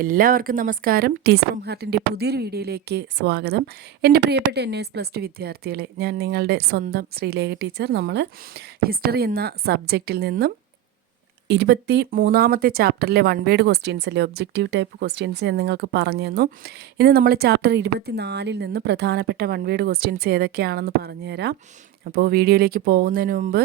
എല്ലാവർക്കും നമസ്കാരം. ടീസ് ഫ്രം ഹാർട്ടിൻ്റെ പുതിയൊരു വീഡിയോയിലേക്ക് സ്വാഗതം. എൻ്റെ പ്രിയപ്പെട്ട NS+2 വിദ്യാർത്ഥികളെ, ഞാൻ നിങ്ങളുടെ സ്വന്തം ശ്രീലേഖ ടീച്ചർ. നമ്മൾ ഹിസ്റ്ററി എന്ന സബ്ജക്റ്റിൽ നിന്നും 23ാമത്തെ ചാപ്റ്ററിലെ വൺ വേർഡ് ക്വസ്റ്റ്യൻസ് അല്ലേ, ഒബ്ജക്റ്റീവ് ടൈപ്പ് ക്വസ്റ്റ്യൻസ് ഞാൻ നിങ്ങൾക്ക് പറഞ്ഞു തന്നു. ഇന്ന് നമ്മൾ ചാപ്റ്റർ 24ൽ നിന്ന് പ്രധാനപ്പെട്ട വൺ വേർഡ് ക്വസ്റ്റ്യൻസ് ഏതൊക്കെയാണെന്ന് പറഞ്ഞു തരാം. അപ്പോൾ വീഡിയോയിലേക്ക് പോകുന്നതിന് മുമ്പ്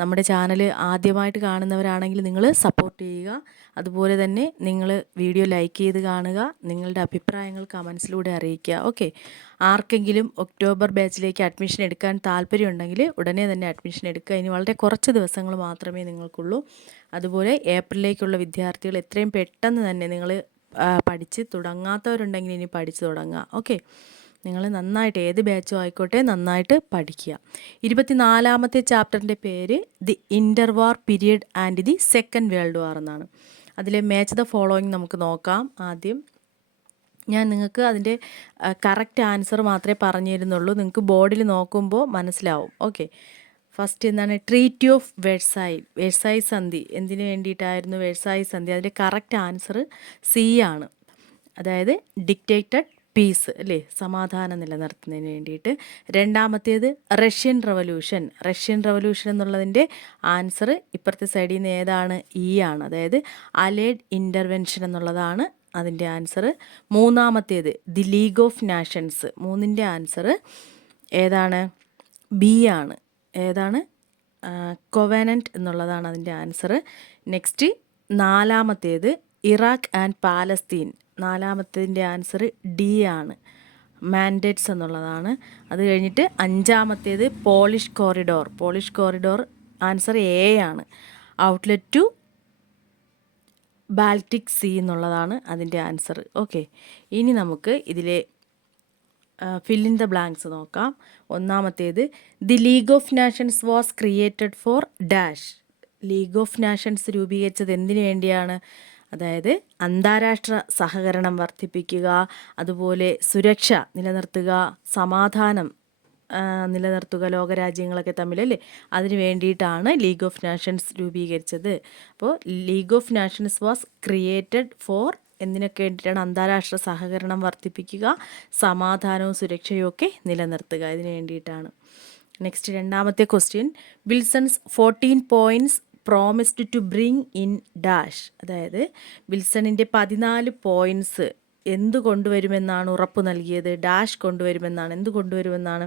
നമ്മുടെ ചാനൽ ആദ്യമായിട്ട് കാണുന്നവരാണെങ്കിൽ നിങ്ങൾ സപ്പോർട്ട് ചെയ്യുക. അതുപോലെ തന്നെ നിങ്ങൾ വീഡിയോ ലൈക്ക് ചെയ്ത് കാണുക. നിങ്ങളുടെ അഭിപ്രായങ്ങൾ കമൻസിലൂടെ അറിയിക്കുക. ഓക്കെ, ആർക്കെങ്കിലും ഒക്ടോബർ ബാച്ചിലേക്ക് അഡ്മിഷൻ എടുക്കാൻ താല്പര്യമുണ്ടെങ്കിൽ ഉടനെ തന്നെ അഡ്മിഷൻ എടുക്കുക. ഇനി വളരെ കുറച്ച് ദിവസങ്ങൾ മാത്രമേ നിങ്ങൾക്കുള്ളൂ. അതുപോലെ ഏപ്രിലേക്കുള്ള വിദ്യാർത്ഥികൾ എത്രയും പെട്ടെന്ന് തന്നെ നിങ്ങൾ പഠിച്ച് തുടങ്ങാത്തവരുണ്ടെങ്കിൽ ഇനി പഠിച്ച് തുടങ്ങുക. ഓക്കെ, നിങ്ങൾ നന്നായിട്ട് ഏത് ബാച്ചോ ആയിക്കോട്ടെ നന്നായിട്ട് പഠിക്കുക. 24ാമത്തെ ചാപ്റ്ററിൻ്റെ പേര് the interwar period and the second world war എന്നാണ്. അതിലെ മാച്ച് ദ ഫോളോയിങ് നമുക്ക് നോക്കാം. ആദ്യം ഞാൻ നിങ്ങൾക്ക് അതിൻ്റെ കറക്റ്റ് ആൻസർ മാത്രമേ പറഞ്ഞു തരുന്നുള്ളൂ. നിങ്ങൾക്ക് ബോർഡിൽ നോക്കുമ്പോൾ മനസ്സിലാവും. ഓക്കെ, ഫസ്റ്റ് എന്താണ്? ട്രീറ്റി ഓഫ് വെഴ്സായി സന്ധി. എന്തിനു വേണ്ടിയിട്ടായിരുന്നു വെഴ്സായി സന്ധി? അതിൻ്റെ കറക്റ്റ് ആൻസർ സി ആണ്. അതായത് ഡിക്റ്റേറ്റഡ് പീസ് അല്ലേ, സമാധാനം നിലനിർത്തുന്നതിന് വേണ്ടിയിട്ട്. രണ്ടാമത്തേത് റഷ്യൻ റവല്യൂഷൻ എന്നുള്ളതിൻ്റെ ആൻസർ ഇപ്പുറത്തെ സൈഡിൽ നിന്ന് ഏതാണ്? ഇ ആണ്. അതായത് അലൈഡ് ഇൻ്റർവെൻഷൻ എന്നുള്ളതാണ് അതിൻ്റെ ആൻസർ. മൂന്നാമത്തേത് ദി ലീഗ് ഓഫ് നാഷൻസ്. മൂന്നിൻ്റെ ആൻസർ ഏതാണ്? ബി ആണ്. ഏതാണ്? കൊവനൻറ്റ് എന്നുള്ളതാണ് അതിൻ്റെ ആൻസർ. നെക്സ്റ്റ് നാലാമത്തേത് ഇറാഖ് ആൻഡ് പാലസ്തീൻ. നാലാമത്തതിൻ്റെ ആൻസർ ഡി ആണ്, മാൻഡേറ്റ്സ് എന്നുള്ളതാണ്. അത് കഴിഞ്ഞിട്ട് അഞ്ചാമത്തേത് പോളിഷ് കോറിഡോർ ആൻസർ എ ആണ്. ഔട്ട്ലെറ്റ് ടു ബാൾട്ടിക് സീ എന്നുള്ളതാണ് അതിൻ്റെ ആൻസർ. ഓക്കെ, ഇനി നമുക്ക് ഇതിലെ ഫിൽ ഇൻ ദ ബ്ലാങ്ക്സ് നോക്കാം. ഒന്നാമത്തേത് the League of nations was created for dash. League of nations രൂപീകരിച്ചത് എന്തിനു വേണ്ടിയാണ്? അതായത് അന്താരാഷ്ട്ര സഹകരണം വർദ്ധിപ്പിക്കുക, അതുപോലെ സുരക്ഷ നിലനിർത്തുക, സമാധാനം നിലനിർത്തുക ലോകരാജ്യങ്ങളൊക്കെ തമ്മിലല്ലേ, അതിന് വേണ്ടിയിട്ടാണ് ലീഗ് ഓഫ് നാഷൻസ് രൂപീകരിച്ചത്. അപ്പോൾ league of nations was created for എന്തിനൊക്കെ വേണ്ടിയിട്ടാണ്? അന്താരാഷ്ട്ര സഹകരണം വർദ്ധിപ്പിക്കുക, സമാധാനവും സുരക്ഷയും ഒക്കെ നിലനിർത്തുക, ഇതിന് വേണ്ടിയിട്ടാണ്. നെക്സ്റ്റ് രണ്ടാമത്തെ question, Wilson's 14 points promised to bring in dash. അതായത് വിൽസണിൻ്റെ 14 പോയിൻറ്റ്സ് എന്ത് കൊണ്ടുവരുമെന്നാണ് ഉറപ്പ് നൽകിയത്? ഡാഷ് കൊണ്ടുവരുമെന്നാണ്. എന്ത് കൊണ്ടുവരുമെന്നാണ്?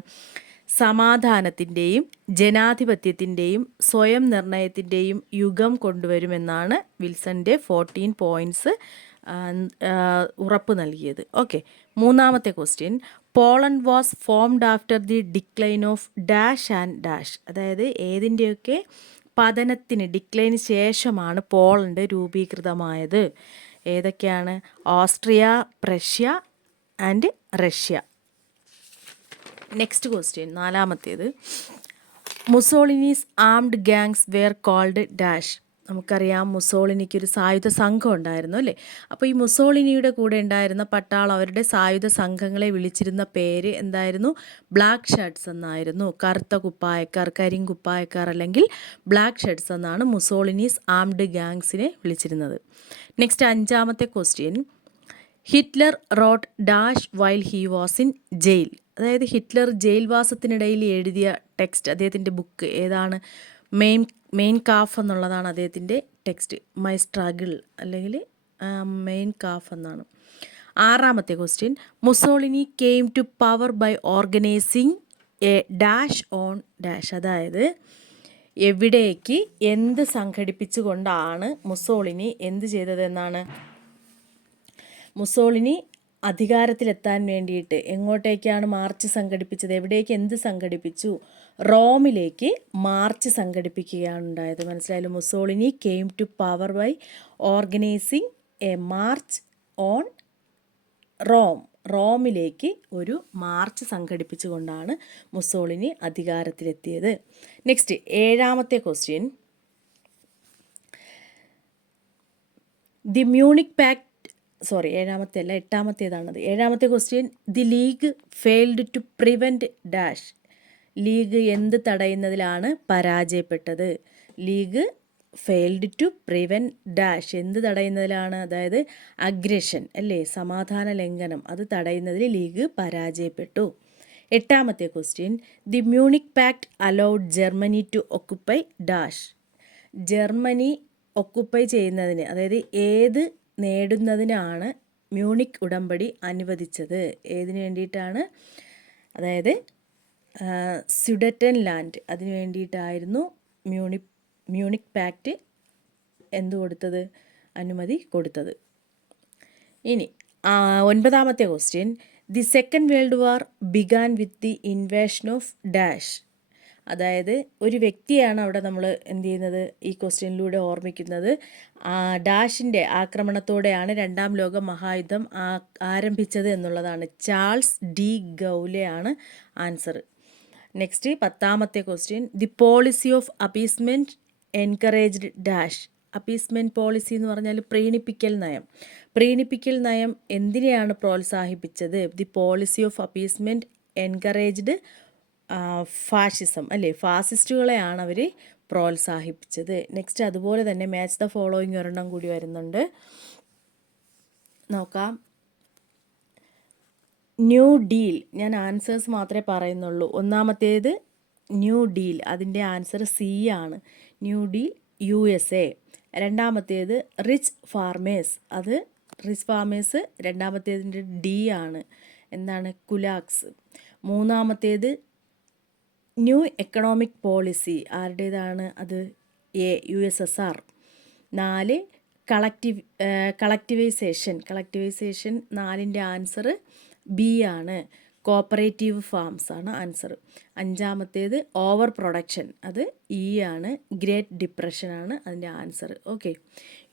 സമാധാനത്തിൻ്റെയും ജനാധിപത്യത്തിൻ്റെയും സ്വയം നിർണയത്തിൻ്റെയും യുഗം കൊണ്ടുവരുമെന്നാണ് വിൽസൻ്റെ 14 പോയിൻറ്റ്സ് ഉറപ്പ് നൽകിയത്. ഓക്കെ, മൂന്നാമത്തെ question, Poland was formed after the decline of dash and dash. അതായത് ഏതിൻ്റെയൊക്കെ പതനത്തിന്, ഡിക്ലൈന് ശേഷമാണ് പോളണ്ട് രൂപീകൃതമായത്? ഏതൊക്കെയാണ്? Austria, Prussia and Russia. Next question നാലാമത്തേത്, Mussolini's armed gangs were called dash. നമുക്കറിയാം മുസോളിനിക്കൊരു സായുധ സംഘം ഉണ്ടായിരുന്നു അല്ലേ. അപ്പോൾ ഈ മുസോളിനിയുടെ കൂടെ ഉണ്ടായിരുന്ന പട്ടാളം അവരുടെ സായുധ സംഘങ്ങളെ വിളിച്ചിരുന്ന പേര് എന്തായിരുന്നു? ബ്ലാക്ക് ഷർട്ട്സ് എന്നായിരുന്നു. കറുത്ത കുപ്പായക്കാർ, കരിങ്കുപ്പായക്കാർ അല്ലെങ്കിൽ ബ്ലാക്ക് ഷർട്ട്സ് എന്നാണ് മുസോളിനീസ് ആംഡ് ഗാങ്സിനെ വിളിച്ചിരുന്നത്. നെക്സ്റ്റ് അഞ്ചാമത്തെ question, Hitler wrote dash while he was in jail. അതായത് ഹിറ്റ്ലർ ജയിൽവാസത്തിനിടയിൽ എഴുതിയ ടെക്സ്റ്റ്, അദ്ദേഹത്തിൻ്റെ ബുക്ക് ഏതാണ്? മെയിൻ കാഫ് എന്നുള്ളതാണ് അദ്ദേഹത്തിൻ്റെ ടെക്സ്റ്റ്. മൈ സ്ട്രഗിൾ അല്ലെങ്കിൽ മെയിൻ കാഫ് എന്നാണ്. ആറാമത്തെ question, Mussolini came to power by organising a dash on dash. അതായത് എവിടേക്ക് എന്ത് സംഘടിപ്പിച്ചുകൊണ്ടാണ് മുസോളിനി എന്ത് ചെയ്തതെന്നാണ്? മുസോളിനി അധികാരത്തിലെത്താൻ വേണ്ടിയിട്ട് എങ്ങോട്ടേക്കാണ് മാർച്ച് സംഘടിപ്പിച്ചത്? എവിടേക്ക് എന്ത് സംഘടിപ്പിച്ചു? റോമിലേക്ക് മാർച്ച് സംഘടിപ്പിക്കുകയാണ് ഉണ്ടായത്. മനസ്സിലായാലും? Mussolini came to power by organising a march on Rome. റോമിലേക്ക് ഒരു മാർച്ച് സംഘടിപ്പിച്ചുകൊണ്ടാണ് മുസോളിനി അധികാരത്തിലെത്തിയത്. നെക്സ്റ്റ് ഏഴാമത്തെ ക്വസ്റ്റ്യൻ, ദി മ്യൂണിക് പാക്ട്. ഏഴാമത്തെ അല്ല, എട്ടാമത്തേതാണത്. ഏഴാമത്തെ question, the league failed to prevent dash. League എന്ത് തടയുന്നതിലാണ് പരാജയപ്പെട്ടത്? League failed to prevent dash എന്ത് തടയുന്നതിലാണ്, അതായത് അഗ്രഷൻ അല്ലേ, സമാധാന ലംഘനം, അത് തടയുന്നതിൽ ലീഗ് പരാജയപ്പെട്ടു. എട്ടാമത്തെ question, the Munich pact allowed Germany to occupy dash. Germany occupy ചെയ്യുന്നതിന്, അതായത് ഏത് നേടുന്നതിനാണ് മ്യൂണിക് ഉടമ്പടി അനുവദിച്ചത്, ഏതിനു വേണ്ടിയിട്ടാണ്, അതായത് സുഡറ്റൻ ലാൻഡ്, അതിനു വേണ്ടിയിട്ടായിരുന്നു മ്യൂണിക് പാക്റ്റ് എന്ത് കൊടുത്തത്, അനുമതി കൊടുത്തത്. ഇനി ഒൻപതാമത്തെ question, the second world war began with the invasion of dash. അതായത് ഒരു വ്യക്തിയാണ് അവിടെ നമ്മൾ എന്ത് ചെയ്യുന്നത്, ഈ ക്വസ്റ്റ്യനിലൂടെ ഓർമ്മിക്കുന്നത്. ഡാഷിൻ്റെ ആക്രമണത്തോടെയാണ് രണ്ടാം ലോക മഹായുദ്ധം ആരംഭിച്ചത് എന്നുള്ളതാണ്. ചാൾസ് ഡി ഗൗലെയാണ് ആൻസർ. നെക്സ്റ്റ് 10ാമത്തെ question, the policy of appeasement encouraged dash. Appeasement policy എന്ന് പറഞ്ഞാൽ പ്രീണിപ്പിക്കൽ നയം. പ്രീണിപ്പിക്കൽ നയം എന്തിനെയാണ് പ്രോത്സാഹിപ്പിച്ചത്? The policy of appeasement encouraged fascism അല്ലേ, ഫാസിസ്റ്റുകളെയാണ് അവർ പ്രോത്സാഹിപ്പിച്ചത്. നെക്സ്റ്റ് അതുപോലെ തന്നെ മാച്ച് ദ ഫോളോയിങ് ഒരെണ്ണം കൂടി വരുന്നുണ്ട്, നോക്കാം. ന്യൂ ഡീൽ, ഞാൻ ആൻസേഴ്സ് മാത്രമേ പറയുന്നുള്ളൂ. ഒന്നാമത്തേത് ന്യൂ ഡീൽ, അതിൻ്റെ ആൻസർ സി ആണ്, ന്യൂ ഡീൽ USA. രണ്ടാമത്തേത് റിച്ച് ഫാർമേഴ്സ്, അത് റിച്ച് ഫാർമേഴ്സ് രണ്ടാമത്തേതിൻ്റെ ഡി ആണ്, എന്താണ്, കുലാക്സ്. മൂന്നാമത്തേത് ന്യൂ എക്കണോമിക് പോളിസി, ആരുടേതാണ്, അത് USSR. 4 കളക്ടിവൈസേഷൻ 4ൻ്റെ ആൻസർ ബി ആണ്, കോപ്പറേറ്റീവ് ഫാംസ് ആണ് ആൻസർ. അഞ്ചാമത്തേത് ഓവർ പ്രൊഡക്ഷൻ, അത് ആണ്, ഗ്രേറ്റ് ഡിപ്രഷൻ ആണ് അതിൻ്റെ ആൻസർ. ഓക്കെ,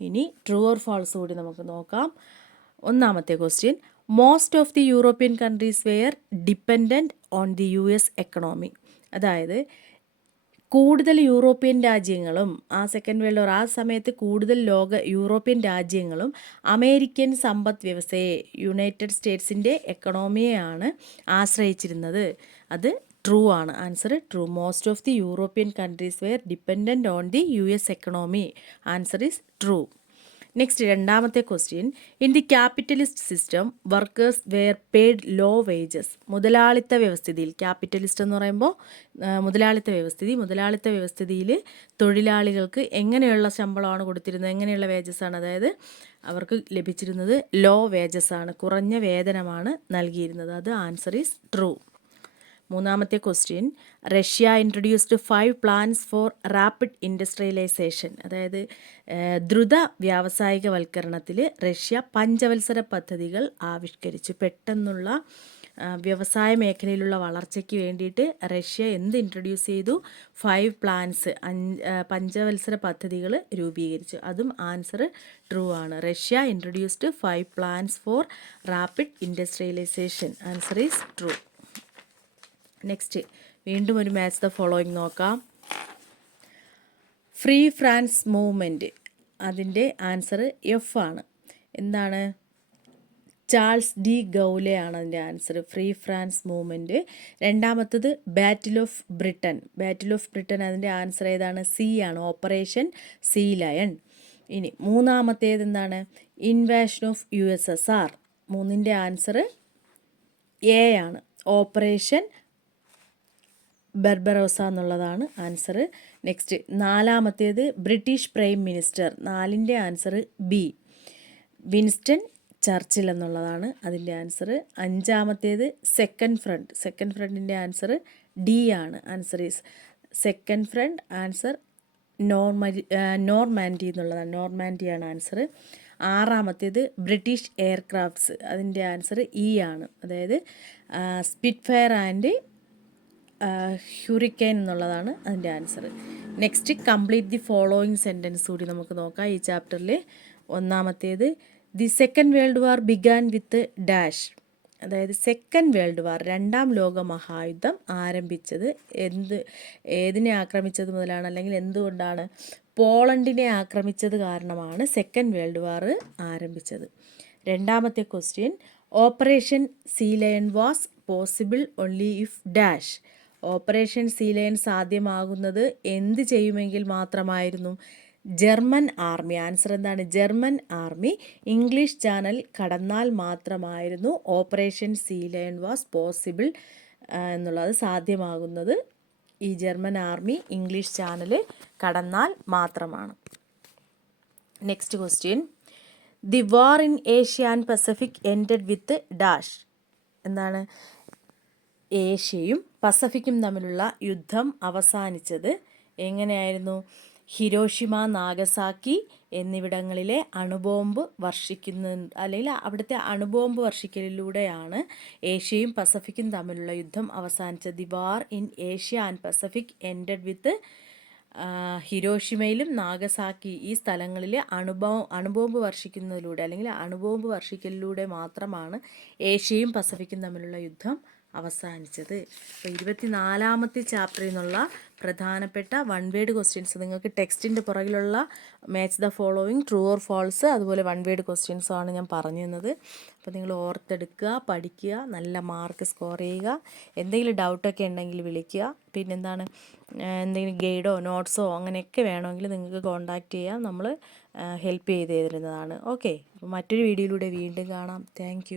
ഇനി ട്രൂ ഓർ ഫാൾസ് കൂടി നമുക്ക് നോക്കാം. ഒന്നാമത്തെ question, most of the European countries were dependent on the US economy. അതായത് കൂടുതൽ യൂറോപ്യൻ രാജ്യങ്ങളും സെക്കൻഡ് വേൾഡ് വാർ ആ സമയത്ത് കൂടുതൽ യൂറോപ്യൻ രാജ്യങ്ങളും അമേരിക്കൻ സമ്പദ് വ്യവസ്ഥയെ, യുണൈറ്റഡ് സ്റ്റേറ്റ്സിൻ്റെ എക്കണോമിയെയാണ് ആശ്രയിച്ചിരുന്നത്. അത് ട്രൂ ആണ്, answer true. Most of the European countries were dependent on the US economy, answer is true. Next രണ്ടാമത്തെ question, in the capitalist system workers were paid low wages. മുതലാളിത്ത വ്യവസ്ഥിതിയിൽ, capitalist എന്ന് പറയുമ്പോൾ മുതലാളിത്ത വ്യവസ്ഥിതിയിൽ തൊഴിലാളികൾക്ക് എങ്ങനെയുള്ള ശമ്പളമാണ് കൊടുത്തിരുന്നത്, എങ്ങനെയുള്ള വേജസ് ആണ്, അതായത് അവർക്ക് ലഭിച്ചിരുന്നത് ലോ വേജസ് ആണ്, കുറഞ്ഞ വേതനമാണ് നൽകിയിരുന്നത്. അത് ആൻസർ ഈസ് ട്രൂ. മൂന്നാമത്തെ question, Russia introduced 5 plans for rapid industrialisation. അതായത് ദ്രുത വ്യാവസായികവൽക്കരണത്തിൽ റഷ്യ പഞ്ചവത്സര പദ്ധതികൾ ആവിഷ്കരിച്ചു. പെട്ടെന്നുള്ള വ്യവസായ മേഖലയിലുള്ള വളർച്ചയ്ക്ക് വേണ്ടിയിട്ട് റഷ്യ എന്ത് ഇൻട്രൊഡ്യൂസ് ചെയ്തു, 5 പ്ലാൻസ്, പഞ്ചവത്സര പദ്ധതികൾ രൂപീകരിച്ചു. അതും ആൻസർ ട്രൂ ആണ്. Russia introduced 5 plans for rapid industrialisation, answer is true. Next വീണ്ടും ഒരു മാച്ച് ദ ഫോളോയിങ് നോക്കാം. ഫ്രീ ഫ്രാൻസ് മൂവ്മെൻറ്റ്, അതിൻ്റെ ആൻസർ എഫ് ആണ്, എന്താണ്, ചാൾസ് ഡി ഗൗലെ ആണ് അതിൻ്റെ ആൻസർ, ഫ്രീ ഫ്രാൻസ് മൂവ്മെൻറ്റ്. രണ്ടാമത്തത് ബാറ്റിൽ ഓഫ് ബ്രിട്ടൻ, അതിൻ്റെ ആൻസർ ഏതാണ്, സി ആണ്, ഓപ്പറേഷൻ സീ ലയൺ. ഇനി മൂന്നാമത്തേത് എന്താണ്, ഇൻവാഷൻ ഓഫ് USSR, 3ൻ്റെ ആൻസർ എ ആണ്, ഓപ്പറേഷൻ ബർബറോസ എന്നുള്ളതാണ് ആൻസർ. നെക്സ്റ്റ് നാലാമത്തേത് ബ്രിട്ടീഷ് പ്രൈം മിനിസ്റ്റർ, 4ൻ്റെ ആൻസർ ബി, വിൻസ്റ്റൺ ചർച്ചിൽ എന്നുള്ളതാണ് അതിൻ്റെ ആൻസർ. അഞ്ചാമത്തേത് സെക്കൻഡ് ഫ്രണ്ടിൻ്റെ ആൻസർ ഡി ആണ്, answer is second front, answer Normandy എന്നുള്ളതാണ്, നോർമാൻഡിയാണ് ആൻസർ. ആറാമത്തേത് ബ്രിട്ടീഷ് എയർക്രാഫ്റ്റ്സ്, അതിൻ്റെ ആൻസർ ഇ ആണ്, അതായത് സ്പിറ്റ്ഫയർ ആൻഡ് ഹ്യൂറിക്കെയിൻ എന്നുള്ളതാണ് അതിൻ്റെ answer. Next complete the following sentence കൂടി നമുക്ക് നോക്കാം ഈ ചാപ്റ്ററിൽ. ഒന്നാമത്തേത്, the second world war began with dash. അതായത് സെക്കൻഡ് വേൾഡ് വാർ, രണ്ടാം ലോക മഹായുദ്ധം ആരംഭിച്ചത് ഏതിനെ ആക്രമിച്ചത് മുതലാണ്, അല്ലെങ്കിൽ എന്തുകൊണ്ടാണ്, പോളണ്ടിനെ ആക്രമിച്ചത് കാരണമാണ് സെക്കൻഡ് വേൾഡ് വാർ ആരംഭിച്ചത്. രണ്ടാമത്തെ question, operation sea lion was possible only if dash. Operation sea lion സാധ്യമാകുന്നത് എന്ത് ചെയ്യുമെങ്കിൽ മാത്രമായിരുന്നു, ജർമ്മൻ ആർമി. ആൻസർ എന്താണ്? ജർമ്മൻ ആർമി ഇംഗ്ലീഷ് ചാനൽ കടന്നാൽ മാത്രമായിരുന്നു operation sea lion was possible എന്നുള്ളത് സാധ്യമാകുന്നത്. ഈ ജർമ്മൻ ആർമി ഇംഗ്ലീഷ് ചാനൽ കടന്നാൽ മാത്രമാണ്. Next question. The war in Asia and Pacific ended with dash. എന്താണ്? ഏഷ്യയും പസഫിക്കും തമ്മിലുള്ള യുദ്ധം അവസാനിച്ചത് എങ്ങനെയായിരുന്നു? ഹിരോഷിമ, നാഗസാക്കി എന്നിവിടങ്ങളിലെ അണുബോംബ് വർഷിക്കുന്ന അല്ലെങ്കിൽ അവിടുത്തെ അണുബോംബ് വർഷിക്കലിലൂടെയാണ് ഏഷ്യയും പസഫിക്കും തമ്മിലുള്ള യുദ്ധം അവസാനിച്ചത്. The war in Asia and Pacific ended with ഹിരോഷിമയിലും നാഗസാക്കി ഈ സ്ഥലങ്ങളിൽ അണുബോംബ് വർഷിക്കുന്നതിലൂടെ അല്ലെങ്കിൽ അണുബോംബ് വർഷിക്കലിലൂടെ മാത്രമാണ് ഏഷ്യയും പസഫിക്കും തമ്മിലുള്ള യുദ്ധം അവസാനിച്ചത്. അപ്പോൾ 24ാമത്തെ ചാപ്റ്ററിൽ നിന്നുള്ള പ്രധാനപ്പെട്ട വൺ വേർഡ് ക്വസ്റ്റ്യൻസ് നിങ്ങൾക്ക് ടെക്സ്റ്റിൻ്റെ പുറകിലുള്ള match the following, true or false, അതുപോലെ വൺ വേർഡ് ക്വസ്റ്റ്യൻസുമാണ് ഞാൻ പറഞ്ഞു തന്നത്. അപ്പോൾ നിങ്ങൾ ഓർത്തെടുക്കുക, പഠിക്കുക, നല്ല മാർക്ക് സ്കോർ ചെയ്യുക. എന്തെങ്കിലും ഡൗട്ടൊക്കെ ഉണ്ടെങ്കിൽ വിളിക്കുക. പിന്നെന്താണ്, എന്തെങ്കിലും ഗൈഡോ നോട്ട്സോ അങ്ങനെയൊക്കെ വേണമെങ്കിൽ നിങ്ങൾക്ക് കോൺടാക്റ്റ് ചെയ്യാം. നമ്മൾ ഹെൽപ്പ് ചെയ്ത് തരുന്നതാണ്. ഓക്കെ, അപ്പോൾ മറ്റൊരു വീഡിയോയിലൂടെ വീണ്ടും കാണാം. താങ്ക്